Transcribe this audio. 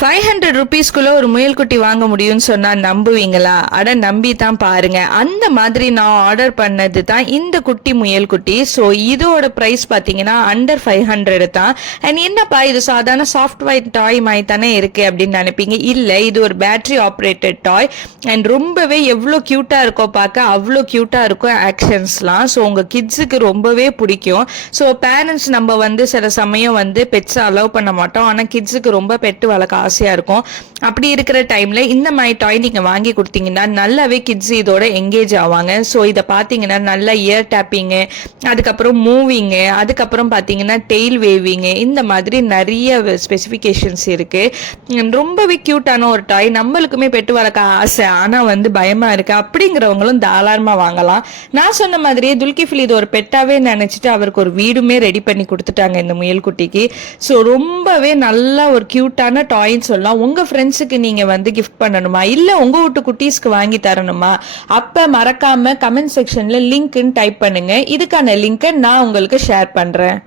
500 ருபீஸ்க்குள்ள ஒரு முயல்குட்டி வாங்க முடியும்னு சொன்னா நம்புவீங்களா? அட நம்பி தான் பாருங்க. அந்த மாதிரி நான் ஆர்டர் பண்ணது தான் இந்த குட்டி முயல்குட்டி. ஸோ இதோட பிரைஸ் பார்த்தீங்கன்னா அண்டர் 500 தான். அண்ட் என்னப்பா இது சாதாரண சாஃப்ட்வேர் டாய் மாதிரி தானே இருக்கு அப்படின்னு நினைப்பீங்க. இல்லை, இது ஒரு பேட்டரி ஆப்ரேட்டட் டாய். அண்ட் ரொம்பவே எவ்வளோ கியூட்டா இருக்கோ பார்க்க, அவ்வளோ கியூட்டா இருக்கும் ஆக்ஷன்ஸ்லாம். ஸோ உங்க கிட்ஸுக்கு ரொம்பவே பிடிக்கும். ஸோ பேரண்ட்ஸ் நம்ம சில சமயம் பெட்ஸ் அலோவ் பண்ண மாட்டோம். ஆனால் கிட்ஸுக்கு ரொம்ப பெட்டு வளர்க்க ஆசையா இருக்கும். அப்படி இருக்கிற டைம்ல இந்த மாதிரி டாய் நீங்க வாங்கி கொடுத்தீங்கன்னா நல்லாவே கிட்ஸ் இதோட எங்கேஜ் ஆவாங்க. ஸோ இதை பார்த்தீங்கன்னா நல்லா இயர் டேப்பிங்கு, அதுக்கப்புறம் மூவிங்கு, அதுக்கப்புறம் பார்த்தீங்கன்னா டெய்ல் வேவிங்கு, இந்த மாதிரி நிறைய ஸ்பெசிஃபிகேஷன்ஸ் இருக்கு. ரொம்பவே கியூட்டான ஒரு டாய். நம்மளுக்குமே பெட்டு வளர்க்க ஆசை, ஆனா பயமா இருக்கு அப்படிங்கிறவங்களும் தாராளமா வாங்கலாம். நான் சொன்ன மாதிரியே துல்கிஃபில் இது ஒரு பெட்டாவே நினைச்சிட்டு அவருக்கு ஒரு வீடுமே ரெடி பண்ணி கொடுத்துட்டாங்க இந்த முயல்குட்டிக்கு. ஸோ ரொம்பவே நல்லா ஒரு கியூட்டான டாய் சொல்லலாம். உங்க ஃப்ரெண்ட்ஸுக்கு நீங்க கிஃப்ட் பண்ணணுமா, இல்ல உங்க வீட்டு குட்டீஸ்க்கு வாங்கி தரணுமா? அப்ப மறக்காம கமெண்ட் செக்ஷன்ல லிங்க்னு டைப் பண்ணுங்க. இதுக்கான லிங்கை நான் உங்களுக்கு ஷேர் பண்றேன்.